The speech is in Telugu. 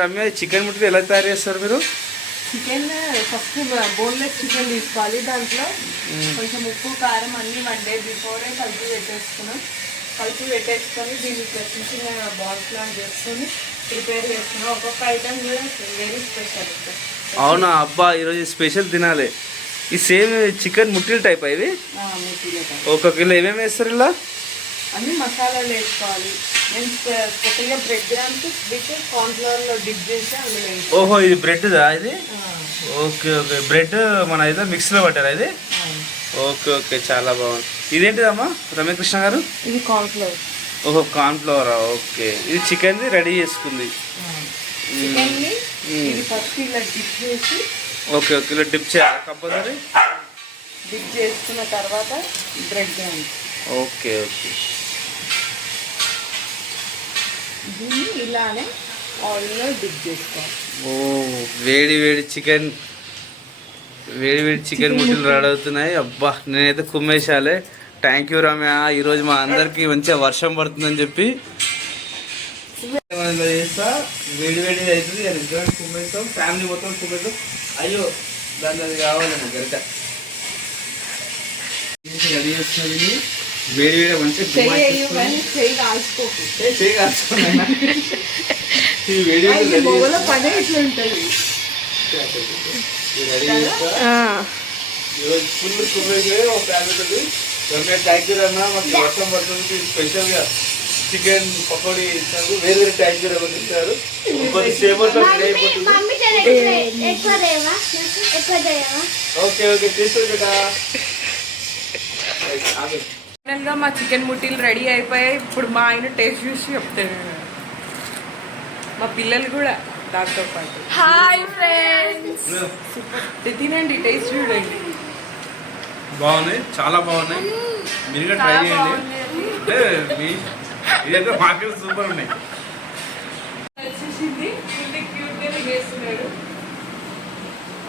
రమ్య చికెన్ ముట్టలు ఎలా తయారు చేస్తారు మీరు? చికెన్ ఫస్ట్ బోన్లెస్ చికెన్ తీసుకోవాలి. దాంట్లో కొంచెం ఉప్పు కారం అన్నీ 1 day బిఫోరే కలిపి పెట్టేసుకొని దీన్ని చిన్న చిన్న బాల్స్ లాగా చేసుకొని ప్రిపేర్ చేసుకున్నాం. ఒక్కొక్క ఐటమ్ కూడా వెరీ స్పెషల్. అవునా అబ్బా, ఈరోజు స్పెషల్ తినాలి. ఈ సేమ్ చికెన్ ముట్టలు టైప్ ఇవి? ఒక కిలో ఏమేమి వేస్తారు ఇలా? అన్ని మసాలాలు వేసుకోవాలి. నేను స్పెషల్గా బ్రెడ్ గ్రామ్స్ విత్ కార్న్ఫ్లవర్లో డిప్ చేసి అందులో. ఓహో, ఇది బ్రెడ్దా ఇది? ఓకే ఓకే, బ్రెడ్ మన అయితే మిక్సీలో పట్టారా ఇది? ఓకే ఓకే, చాలా బాగుంది. ఇదేంటిదమ్మా రమ్యకృష్ణ గారు? ఇది కార్న్ఫ్లవర్. ఓహో, కార్న్ఫ్లవరా? ఓకే, ఇది చికెన్ది రెడీ చేసుకుంది. ఇది ఫస్ట్ ఇలా డిప్ చేసి. ఓకే ఓకే, ఇలా డిప్ చేయాలి కంపల్సరీ. డిప్ చేసుకున్న తర్వాత బ్రెడ్ గ్రామ్స్. ఓకే ఓకే, దీన్ని ఇలానే ఆయిల్లో డిప్ చేసుకోవాలి. ఓ, వేడి వేడి చికెన్ ముట్టలు రెడీ అవుతున్నాయి. అబ్బా, నేనైతే కుమ్మేశాలే. థ్యాంక్ యూ రమ్య, ఈరోజు మా అందరికి మంచిగా వర్షం పడుతుందని చెప్పి చేస్తా. వేడి వేడిది అవుతుంది, అది కుమ్మేస్తాం, ఫ్యామిలీ మొత్తం కుమ్మేస్తాం. అయ్యో, దాని కావాలి నాకు గరిట రెడీ చేస్తుంది. వేడి వేడి మంచిగా ఫుల్ కుమ్మేసే ఒక ఫ్యామిలీ. థ్యాంక్ యూ రమ్య, మాకు వర్షం పడుతుంది, స్పెషల్గా చికెన్ పకోడీ ఇచ్చారు. వేరే వేరే ట్యాంక్ ఇచ్చారు. కొద్దిసేపట్లో రెడీ అయిపోతుంది. ఓకే ఓకే, తీసుకోండి కదా. ఫైనల్గా మా చికెన్ ముట్టీలు రెడీ అయిపోయాయి. ఇప్పుడు మా ఆయన టేస్ట్ చూసి చెప్తాను. మా పిల్లలు కూడా దాంతో పాటు. హాయ్ ఫ్రెండ్స్, తినండి, టేస్ట్ చూడండి. బాగున్నాయి, చాలా బాగున్నాయి. మీరు ట్రై చేయండి. ఇదైతే మాకు సూపర్ ఉన్నాయి.